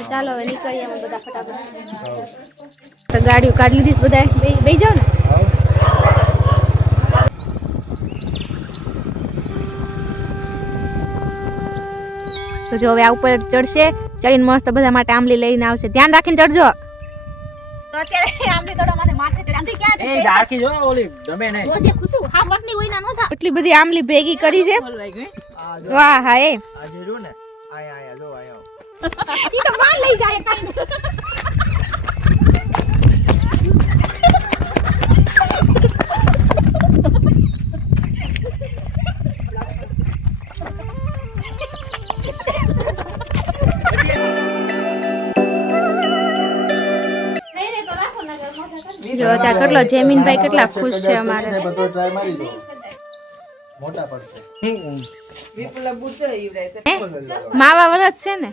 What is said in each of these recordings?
તો ચાલો હવે નીકળીએ અમે બધા ફટાફટ. તો ગાડીઓ કાઢી લીધી બધા બેસી જાઓ ને. તો જો હવે આ ઉપર ચડશે, ચડીને મસ્ત બધા માટે આંબલી લઈને આવશે. ધ્યાન રાખીને ચડજો. તો અત્યારે આંબલી તોડવા માટે માથે ચડી. આંબલી ક્યાં છે? એ રાખી જો ઓલી ગમે નહીં. જોજે કુતું હા મટની હોય ના નો થા. એટલી બધી આંબલી ભેગી કરી છે. વાહ હા એ. આજે જો ને આયા જો આયા. ઈ તો માર લઈ જાય કાઈ નહીં. કેટલો જેમીનભાઈ કેટલા ખુશ છે અમારે. માવા વ્રત છે ને,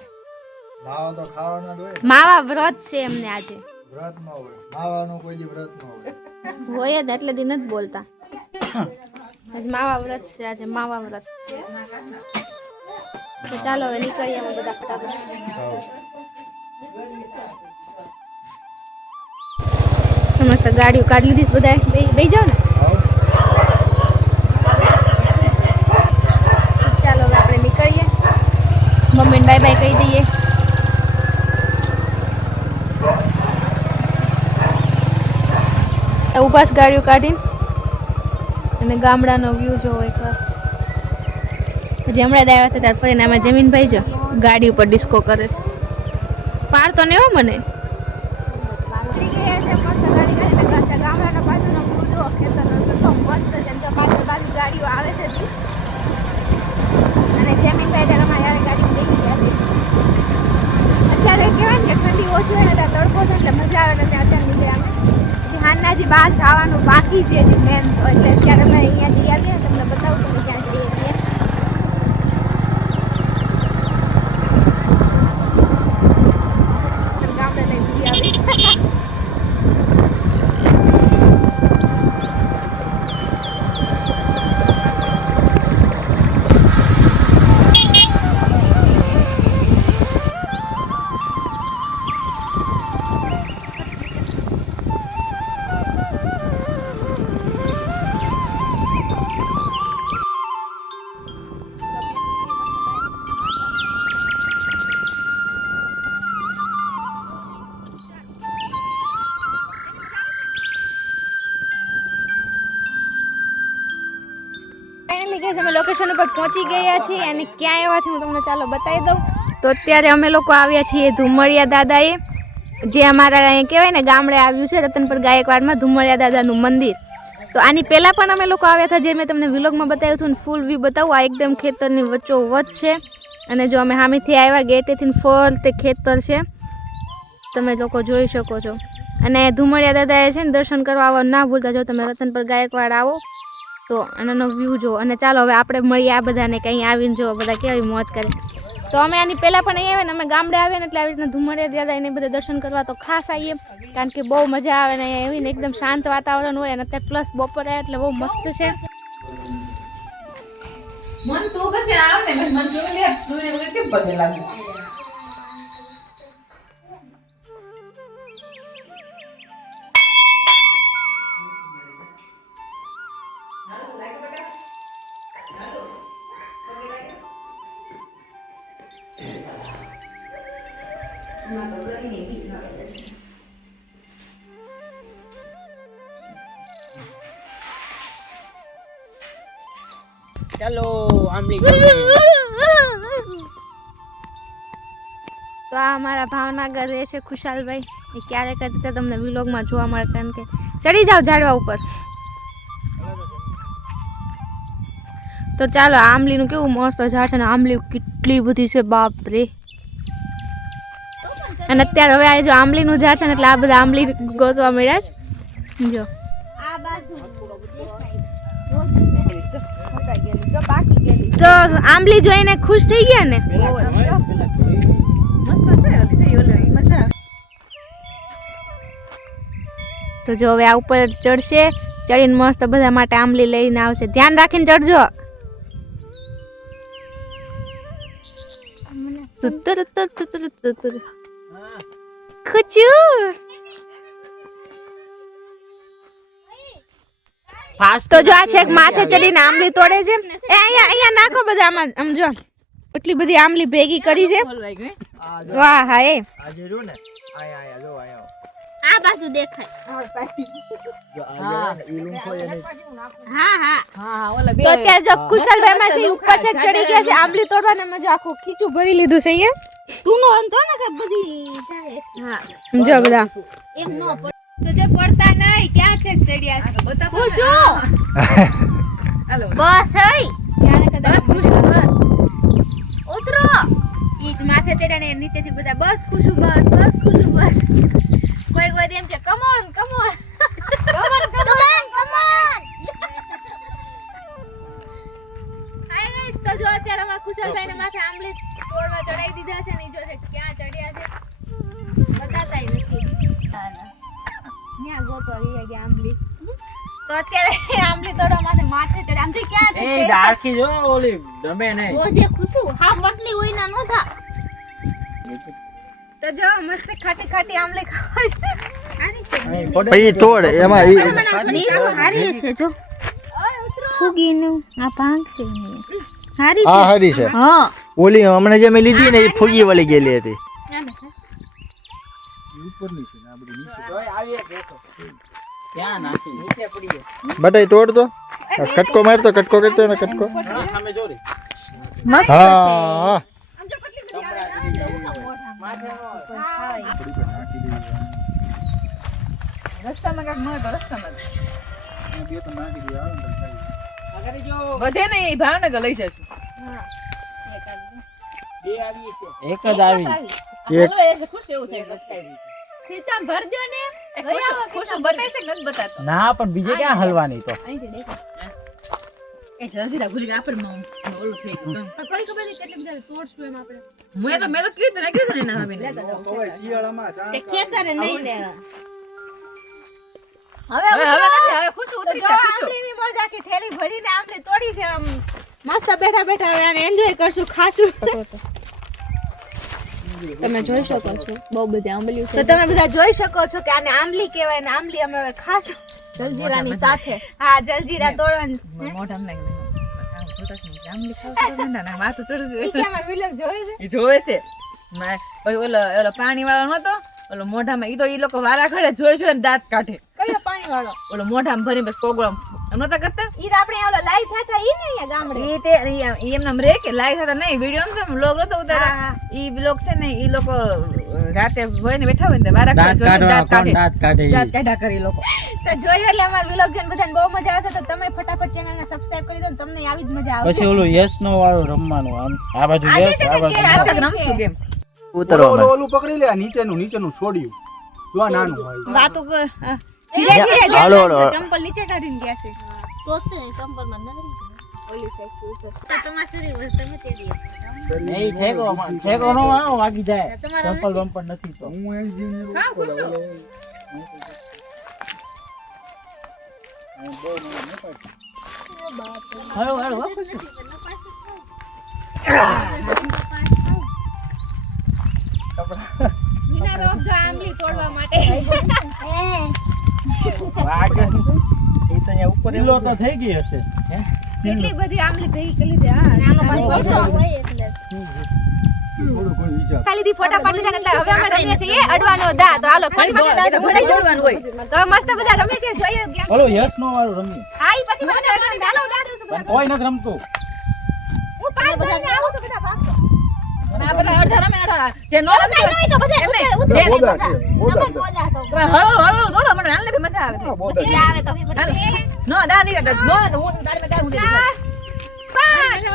માવા વ્રત છે એમને આજે. હોય જ એટલે દી નથી બોલતા. માવા વ્રત છે આજે, માવા વ્રત. તો ચાલો હવે નીકળીએ અમે બધા ફટાફટ. મસ્ત ગાડીઓ કાઢી લીધી બધા બેસી જાઓ ને. ચાલો હવે આપણે નીકળીએ. મમ્મીને બાય બાય કહી દઈએ. ઉપાસ ગાડીઓ કાઢીને અને ગામડાનો વ્યૂ જોવો એકવાર. હજી હમણાં જ આવ્યા હતા ત્યારે ફરીને આમાં જમીનભાઈ જો ગાડી ઉપર ડિસ્કો કરે છે. પાર તો નહીં હો મને. ગાડીઓ આવે છે અને જમીનભાઈ ત્યારે અમારે ગાડી બેસી ગયા છે. અત્યારે કહેવાય ને કે ઠંડી ઓછી હોય ને ત્યાં તડકો છે એટલે મજા આવે એટલે અત્યારે નીકળ્યા અમે. હાલના હજી બહાર જવાનું બાકી છે હજી મેન એટલે અત્યારે અમે અહીંયા જઈ આવીએ ને તમને બતાવું છું કે ત્યાં જઈએ છીએ. ગામડે લઈ જઈ આવી. અમે લોકેશન ઉપર પહોંચી ગયા છીએ અને ક્યાં આવ્યા છે હું તમને ચાલો બતાવી દઉં. તો અત્યારે અમે લોકો આવ્યા છીએ ધુમળિયા દાદાએ, જે અમારા અહીંયા કહેવાય ને ગામડે આવ્યું છે રતનપર ગાયકવાડમાં ધુમળિયા દાદાનું મંદિર. તો આની પહેલાં પણ અમે લોકો આવ્યા હતા, જે મેં તમને વ્લોગમાં બતાવ્યું હતું ને ફૂલ વ્યૂ બતાવું. આ એકદમ ખેતરની વચ્ચોવચ્ચ છે અને જો અમે સામેથી આવ્યા ગેટેથી ફરતે ખેતર છે, તમે લોકો જોઈ શકો છો. અને ધુમળિયા દાદાએ છે ને દર્શન કરવા આવવા ના ભૂલતા. જો તમે રતનપર ગાયકવાડ આવો તો આનો વ્યૂ જો. અને ચાલો હવે આપણે મળીએ આ બધાને કંઈ આવીને જો બધા કેવી મોજ કરે. તો અમે આની પહેલાં પણ અહીં આવે ને અમે ગામડે આવીએ ને એટલે આવી રીતના ધુમળિયા દાદા એને બધા દર્શન કરવા તો ખાસ આવીએ, કારણ કે બહુ મજા આવે ને અહીંયા આવીને એકદમ શાંત વાતાવરણ હોય અને અત્યારે પ્લસ બપોરે એટલે બહુ મસ્ત છે. મન તું પછી આવ ને મન જોઈ લે તું એને કેમ પગે લાગી. ચાલો આંબલી. તો આ અમારા ભાવનગર રહે છે ખુશાલભાઈ. એ ક્યારેક તમને વ્લોગમાં જોવા મળે, કારણ કે ચડી જાઓ ઝાડવા ઉપર. તો ચાલો આંબલીનું કેવું મસ્ત ઝાડ છે ને, આંબલી કેટલી બધી છે બાપ રે. અને અત્યારે હવે આ જો આંબલીનું ઝાડ છે ને એટલે આ બધા આંબલી ગોતવા મળ્યા છે. જો તો આંબલી જોઈને ખુશ થઈ ગયા ને. તો જો હવે આ ઉપર ચડશે, ચડીને મસ્ત બધા માટે આંબલી લઈને આવશે. ધ્યાન રાખીને ચડજો. નાખું છું. તો જો આ છેક માથે ચડીને આંબલી તોડે છે. એ અહીંયા નાખો બધા આમાં. આમ જો એટલી બધી આંબલી ભેગી કરી છે. વાહ હા એ આ બાજુ દેખાય. તો અત્યારે જો કુશલભાઈ માં છે ઉપર છેક ચડી ગયા છે આંબલી તોડવાને. મેં જો આખું ખીચું ભરી લીધું છે અહીંયા. તું નો અંતો ને કે બધી જાય. જો બધા એમ નો તો જે પડતા નહીં ક્યાં છેક ચડ્યા છે બતા હાલો બસ હઈ ક્યારે કદાચ બસ ઉતરો ઈજ માથે ચડ્યા ને નીચેથી બધા બસ ખુશુ બસ કોઈ કોઈ એમ કે કમ ઓન હાય ગાઈસ તો જો અત્યારે અમારા કુશલભાઈ ને માથે આંબલી તોડવા ચડાઈ દીધા છે ને જો છે ક્યાં ચડ્યા છે બતાતાય નથી. ન્યા ગોતો ગયા આંબલી. તો અત્યારે આંબલી તોડવા માથે ચડે. આમ જો ક્યાં છે એ ડાળખી જો ઓલી ડમે ને ઓ જે ખુશુ હા મટલી હોય ના નો થા. તો જો મસ્ત ખાટી આંબલી ખાવા છે. પછી તોડ એમાં હારી છે જો ફૂગીનું આ ભાંગ છે હારી છે. હા હારી છે. હા ઓલી હમણાં જે મેં લીધી ને એ ફૂગી વાળી ગયેલી હતી. બટાઈ તોડ તો કટકો મારતો કટકો કરતો ને કટકો મસ્ત હા રસ્તામાં કાક મળે રસ્તામાં વધે ને એ ભાવનગર લઈ જશું. એક જ આવી હલવાય છે ખુશ એવું થાય ખીચામ ભરજો ને ખુશ બતાય છે કે નથી બતાતો ના પણ બીજે ક્યાં હલવાની તો એ જલ્દી ભૂલી ગયા આપણે ઓલું થઈ ગયું પણ પડી ખબર નહીં કેટલી બધા તોડશું એમ આપણે મેં તો કીધું ને ના ભાભીને કવાય શિયાળામાં તે ખેતરે નહીં લેવા. હવે નથી હવે ખુશ ઉતરી જો આંબલીની મોજ આખી થેલી ભરીને આંબલી તોડી છે. આમ મસ્ત બેઠા હવે આને એન્જોય કરશું ખાશું. તમે જોઈ શકો છો બહુ બધી આંબલી છે. તો તમે બધા જોઈ શકો છો કે આને આંબલી કહેવાય ને આંબલી અમે હવે ખાશું જલજીરાની સાથે. હા જલજીરા તોડવાની. મોઢામાં નાખી આમલી ખાવ ના માથું ચડશે ઈ કે અમે વિલોગ જોઈ છે. ઈ જોવે છે પછી ઓલો પાણી વાળો નતો ઓલો મોઢામાં ઈ તો ઈ લોકો વારા ઘડે જોઈ ને દાંત કાઢે. કયો પાણી વાળો ઓલો મોઢામાં ભરી બસ કોગળો એમ નતા કરતા. ઈ તો આપણે ઓલો લાઈ થાતા ઈ ને અહીંયા ગામડે ઈ તે ઈ એમનામ રે કે લાઈ થતા નહીં વિડિયો માં વ્લોગ નતો ઉતારા. ઈ વ્લોગ છે ને ઈ લોકો રાતે હોય ને બેઠા હોય ને વારા ઘડે જોઈ દાંત કાઢે દાંત કાઢા કરી લોકો. તો જોયું એટલે અમાર વ્લોગ જોઈને બધાને બહુ મજા આવશે. તો તમે ફટાફટ ચેનલને સબસ્ક્રાઇબ કરી દો ને તમને આવી જ મજા આવશે. પછી ઓલું યસ નો વાળું રમવાનું આ બાજુ યસ આ બાજુ આજે રમશું ગેમ ઉતરવા ઓલું પકડી લે નીચેનું છોડ્યું જો આ નાનું હોય વાતો ધીરે ધીરે હાલો, હાલો. ચંપલ નીચે કાઢીને ગયા છે. તો ચંપલ માં નથી ઓલી સાઈડ ઉપર તો તમારા શરીર વસ તમે તેડી નહીં ઠેકો નો આવો વાગી જાય ચંપલ બમ્પર નથી તો હું એમ જીવ હા ખુશું હાલો ખુશું વિના રોગ તો આંબલી તોડવા માટે વાગે એ તો અહીંયા ઉપર એલો તો થઈ ગઈ હશે હે કેટલી બધી આંબલી ભેગી કરી લીધી. હા નાનો પાછો હોય એટલે થોડું વિચાર ખાલી દી ફોટા પાડી લીધા એટલે હવે અમે રમીએ છીએ અડવાનો દા. તો હાલો ખડી દા તો ઘોડી દોડવાનું હોય તો મસ્ત બધા રમે છે જોઈએ ગયા. ઓલો યસ નો વાળું રમી હા ઈ પછી બધા અડવાનો દાલો દા દઉં છું. પણ કોઈ નથી રમતું હું પાંચ જણ આવું છું બધા ભાગતો. આ બધા અડધા રમે અડધા જે નો રમે નહીં તો બધા ઉતરે બધા તમે બોલા છો. તમે હળો દોડો મને હાલ ને મજા આવે પછી આવે તો નો દાદી નો તો હું દાદી માં કાઈ ચાર પાંચ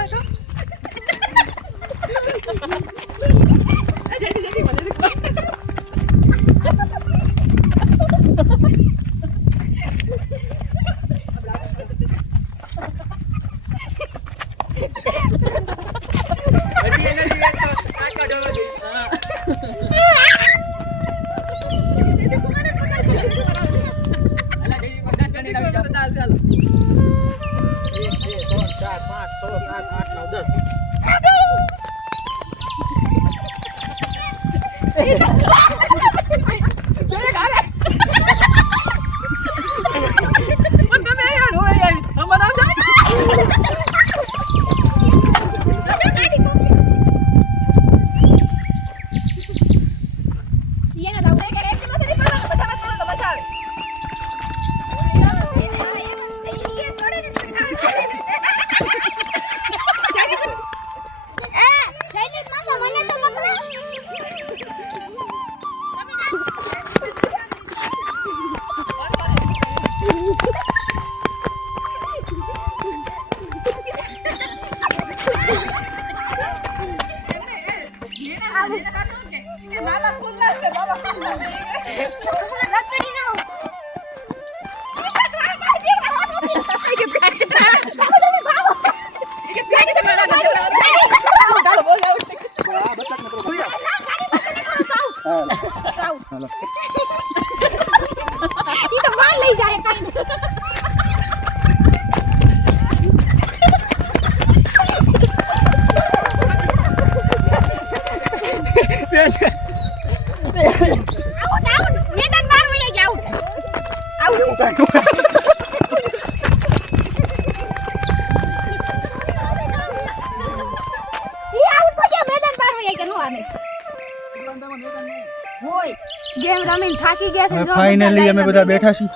ગેમ રમીને થાકી ગયા છે જો ફાઇનલી અમે બધા બેઠા છીએ.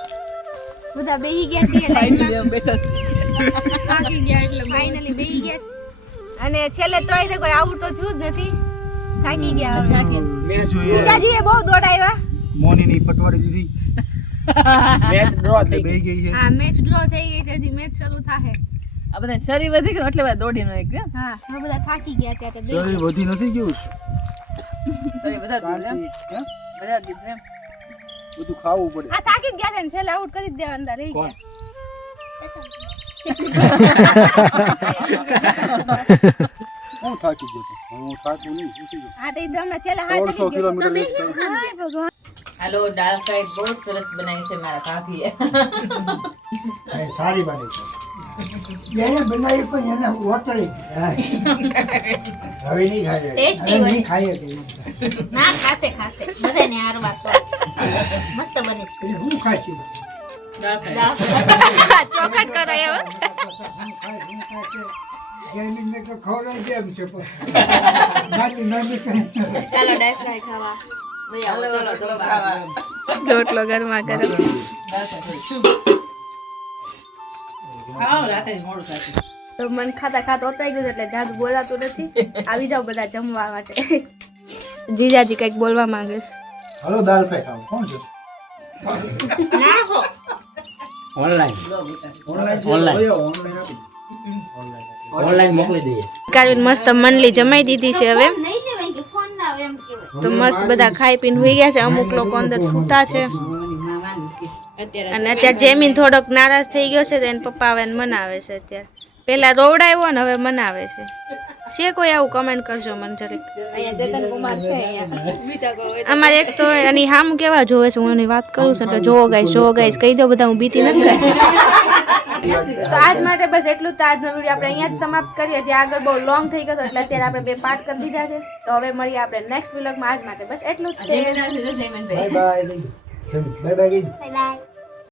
બધા બેહી ગયા છીએ લાઈનમાં બેઠા છે. થાકી ગયા એટલે ફાઇનલી બેહી ગયા છે અને છેલ્લે તોય તે કોઈ આઉટ તો થયું જ નથી થાકી ગયા હવે મેં જોઈએ જીજાજીએ બહુ દોડાવ્યા મોનીની પટવાડી દીધી. મેચ ડ્રો થઈ બે ગઈ છે. હા મેચ ડ્રો થઈ ગઈ છે હજી મેચ શરૂ થાશે આ બધા શરીર વધી ગયું એટલે બધા દોડીને એક હા હવે બધા થાકી ગયા ત્યાં તો શરીર વધી નથી ગયું શરીર બધા શાંતિ, હે? બધા દીધું એમ બધું ખાવું પડે. આ થાકી જ ગયા છે ને છેલ્લે આઉટ કરી જ દેવા અંદર રહી કોણ? ગયા હું થાકી ગયો તો. હું થાક્યો નહીં, ઉઠી ગયો. હા તો ઈ તમને છેલ્લે હાથ 150 કરી ગયો કિલોમીટર લેટ થયું. હાય ભગવાન હાલો દાળ ફ્રાય બહુ સરસ બનાવી છે મારા ભાભીએ સારી બની છે એને બનાવી પણ એને ઓતળી હવે નહીં ખાય Tasty હવે હોય. નહીં ખાય કે ના ખાશે ખાશે બધાને હારવા તો મસ્ત બની એટલે હું ખાઈશ ચોખટ કરો એવો જમીનને તો ખવડાવી દે એમ છે પણ નાની નાની કંઈ ચાલો ડાય ફ્રાય ખાવા ચાલો ચલો ખાવા રોટલો ગરમા ગરમ ખાઓ રાતે મોડું થશે તો મન ખાતા ખાતા ઓતાઈ ગયું એટલે જાદુ બોલાતું નથી આવી જાવ બધા જમવા માટે જીજાજી કંઈક બોલવા માંગે છે હાલો દાળ ફ્રાય ખાવું. કોણ છે? ના હો ઓનલાઈન કારવીન મસ્ત મંડલી જમાઈ દીધી છે હવે નહીં દેવાય કે ફોન ના આવે એમ કહેવાય તો મસ્ત બધા ખાઈ પીને હોઈ ગયા છે અમુક લોકો અંદર સૂતા છે અને અત્યારે જેમીન થોડોક નારાજ થઈ ગયો છે તો એને પપ્પા આવે ને મનાવે છે અત્યારે પેલા રોવડાવ્યો ને હવે મનાવે છે કોઈ આવું કમેન્ટ કરજો મને જરીક અમારે એક તો એની હામ કેવા જોવે છે હું એની વાત કરું છું તો જોવો ગાઈસ કહી દો બધા હું બીતી નથી કરી તો આજ માટે બસ એટલું જ. તો આજનો વિડીયો આપણે અહીંયા જ સમાપ્ત કરીએ જે આગળ બહુ લોંગ થઈ ગયો હતો એટલે અત્યારે આપણે 2 પાર્ટ કરી દીધા છે તો હવે મળીએ આપણે નેક્સ્ટ વ્લોગમાં. આજ માટે બસ એટલું જ છે. Bye bye bye bye bye bye